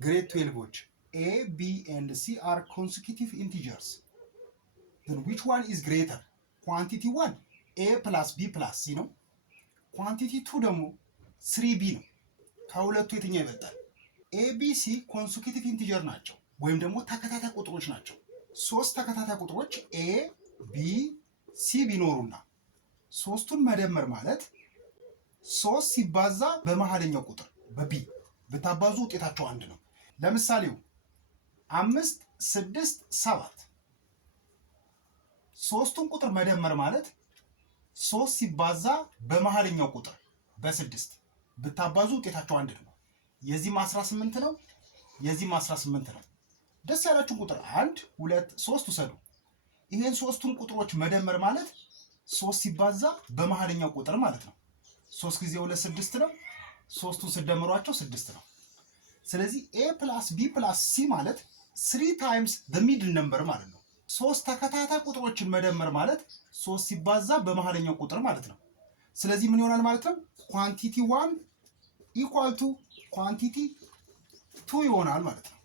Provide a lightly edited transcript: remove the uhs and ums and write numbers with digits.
grade 12ዎች a b and c are consecutive integers, then which one is greater? quantity 1 a plus b plus c ነው። quantity 2 ደግሞ 3b ነው። ከሁለቱ የትኛው ይበልጣል? a b c consecutive integer ናቸው ወይም ደግሞ ተከታታይ ቁጥሮች ናቸው። ሶስት ተከታታይ ቁጥሮች a b c ቢኖሩና ሶስቱን መደመር ማለት 3 ሲባዛ በመሃለኛው ቁጥር በb ብታባዙ ውጤታቸው አንድ ነው። ለምሳሌው 5 6 7 ሶስቱን ቁጥር መደመር ማለት 3 ሲባዛ በመሃለኛው ቁጥር በ6 ብታባዙ ውጤታቸው አንድ ነው። የዚህም 18 ነው፣ የዚህም 18 ነው። ደስ ያላችሁን ቁጥር 1 2 3 ውሰዱ። ይሄን ሶስቱን ቁጥሮች መደመር ማለት 3 ሲባዛ በመሃለኛው ቁጥር ማለት ነው። 3 ጊዜ 2 6 ነው። ሶስቱን ስደምሯቸው 6 ነው። ስለዚህ a plus b plus c ማለት 3 times the middle number ማለት ነው። ሶስት ተከታታይ ቁጥሮችን መደመር ማለት 3 ሲባዛ በመሃለኛው ቁጥር ማለት ነው። ስለዚህ ምን ይሆናል ማለት ነው? quantity 1 equal to quantity 2 ይሆናል ማለት ነው።